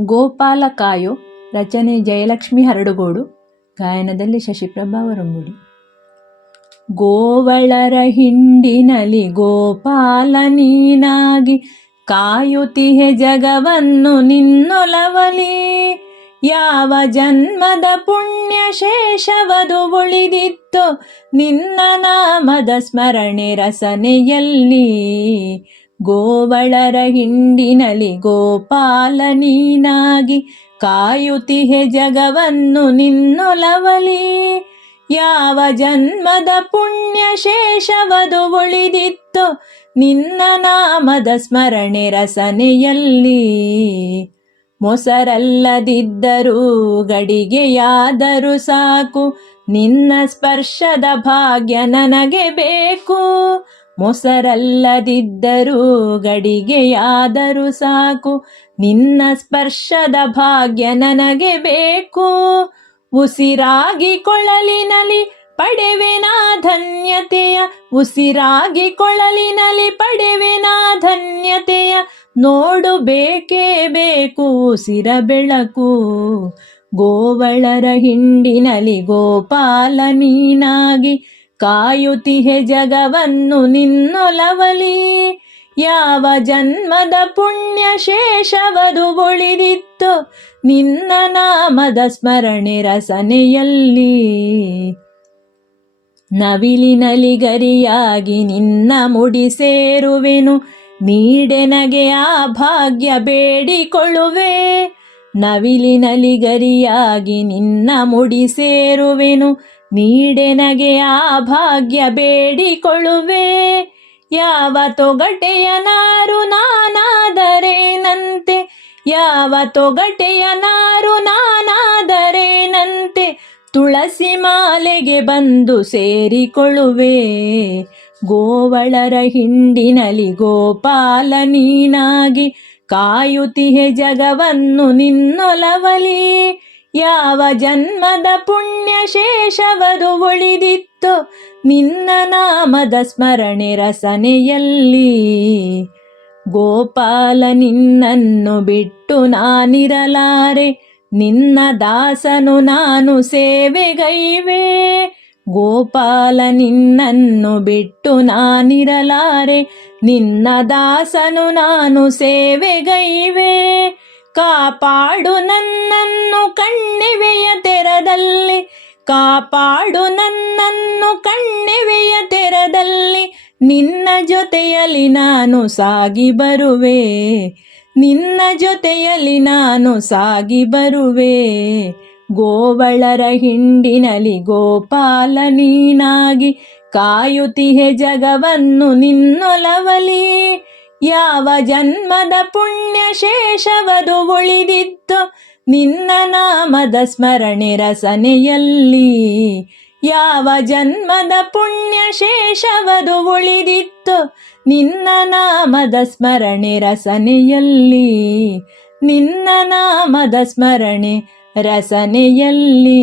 ಗೋಪಾಲ ಕಾಯೋ ರಚನೆ ಜಯಲಕ್ಷ್ಮಿ ಹರಡುಗೋಡು, ಗಾಯನದಲ್ಲಿ ಶಶಿಪ್ರಭಾ ಮುಡಿ ಗೋವಳರ ಹಿಂಡಿನಲಿ ಗೋಪಾಲ ನೀನಾಗಿ ಕಾಯುತಿಹೆ ಜಗವನ್ನು ನಿನ್ನೊಲವಲಿ, ಯಾವ ಜನ್ಮದ ಪುಣ್ಯ ಶೇಷವದು ಉಳಿದಿತ್ತು ನಿನ್ನ ನಾಮದ ಸ್ಮರಣೆ ರಸನೆಯಲ್ಲಿ. ಗೋವಳರ ಹಿಂಡಿನಲಿ ಗೋಪಾಲ ನೀನಾಗಿ ಕಾಯುತಿಹೆ ಜಗವನ್ನು ನಿನ್ನೊಲವಲಿ. ಯಾವ ಜನ್ಮದ ಪುಣ್ಯ ಶೇಷವದು ಉಳಿದಿತ್ತು ನಿನ್ನ ನಾಮದ ಸ್ಮರಣೆ ರಸನೆಯಲ್ಲಿ. ಮೊಸರಲ್ಲದಿದ್ದರೂ ಗಡಿಗೆಯಾದರೂ ಸಾಕು, ನಿನ್ನ ಸ್ಪರ್ಶದ ಭಾಗ್ಯ ನನಗೆ ಬೇಕು. ಮೊಸರಲ್ಲದಿದ್ದರೂ ಗಡಿಗೆಯಾದರೂ ಸಾಕು. ನಿನ್ನ ಸ್ಪರ್ಶದ ಭಾಗ್ಯ ನನಗೆ ಬೇಕು. ಉಸಿರಾಗಿ ಕೊಳಲಿನಲಿ ಪಡೆವೆನಾ ಧನ್ಯತೆಯ. ಉಸಿರಾಗಿ ಕೊಳಲಿನಲಿ ಪಡೆವೆನಾ ಧನ್ಯತೆಯ. ನೋಡು ಬೇಕೇ ಬೇಕು ಉಸಿರ ಬೆಳಕು. ಗೋವಳರ ಹಿಂಡಿನಲಿ ಗೋಪಾಲ ನೀನಾಗಿ ಕಾಯುತಿಹೆ ಜಗವನ್ನು ನಿನ್ನೊಲವಲಿ. ಯಾವ ಜನ್ಮದ ಪುಣ್ಯ ಶೇಷವದು ಉಳಿದಿತ್ತು ನಿನ್ನ ನಾಮದ ಸ್ಮರಣೆ ರಸನೆಯಲ್ಲಿ. ನವಿಲಿನಲಿ ಗರಿಯಾಗಿ ನಿನ್ನ ಮುಡಿ ಸೇರುವೆನು ನೀಡೆನಗೆ ಆ ಭಾಗ್ಯ ಬೇಡಿಕೊಳ್ಳುವೆ. ನವಿಲಿನಲಿ ಗರಿಯಾಗಿ ನಿನ್ನ ಮುಡಿ ಸೇರುವೆನು ನೀಡೆನಗೆ ಆ ಭಾಗ್ಯ ಬೇಡಿಕೊಳ್ಳುವೆ. ಯಾವ ತೊಗಟೆಯ ನಾರು ನಾನಾದರೇನಂತೆ ಯಾವ ತೊಗಟೆಯ ನಾರು ನಾನಾದರೇನಂತೆ ತುಳಸಿ ಮಾಲೆಗೆ ಬಂದು ಸೇರಿಕೊಳ್ಳುವೆ. ಗೋವಳರ ಹಿಂಡಿನಲಿ ಗೋಪಾಲ ನೀನಾಗಿ. ಕಾಯುತಿಹೆ ಜಗವನ್ನು ನಿನ್ನೊಲವಲಿ. ಯಾವ ಜನ್ಮದ ಪುಣ್ಯ ಶೇಷವದು ಉಳಿದಿತ್ತು ನಿನ್ನ ನಾಮದ ಸ್ಮರಣೆ ರಸನೆಯಲ್ಲಿ. ಗೋಪಾಲ ನಿನ್ನನ್ನು ಬಿಟ್ಟು ನಾನಿರಲಾರೆ, ನಿನ್ನ ದಾಸನು ನಾನು ಸೇವೆಗೈವೆ. ಗೋಪಾಲ ನಿನ್ನನ್ನು ಬಿಟ್ಟು ನಾನಿರಲಾರೆ, ನಿನ್ನ ದಾಸನು ನಾನು ಸೇವೆಗೈವೆ. ಕಾಪಾಡು ಕಣ್ಣಿವೆಯ ತೆರದಲ್ಲಿ ಕಾಪಾಡು ನನ್ನನ್ನು ಕಣ್ಣಿವೆಯ ತೆರದಲ್ಲಿ ನಿನ್ನ ಜೊತೆಯಲ್ಲಿ ನಾನು ಸಾಗಿ ಬರುವೆ. ನಿನ್ನ ಜೊತೆಯಲ್ಲಿ ನಾನು ಸಾಗಿ ಬರುವೆ. ಗೋವಳರ ಹಿಂಡಿನಲಿ ಗೋಪಾಲ ನೀನಾಗಿ ಕಾಯುತಿಹೆ ಜಗವನ್ನು ನಿನ್ನೊಲವಲಿ. ಯಾವ ಜನ್ಮದ ಪುಣ್ಯ ಶೇಷವದು ಉಳಿದಿತ್ತು ನಿನ್ನ ನಾಮದ ಸ್ಮರಣೆ ರಸನೆಯಲ್ಲಿ ಯಾವ ಜನ್ಮದ ಪುಣ್ಯ ಶೇಷವದು ಉಳಿದಿತ್ತು ನಿನ್ನ ನಾಮದ ಸ್ಮರಣೆ ರಸನೆಯಲ್ಲಿ ನಿನ್ನ ನಾಮದ ಸ್ಮರಣೆ ರಸನೆಯಲ್ಲಿ.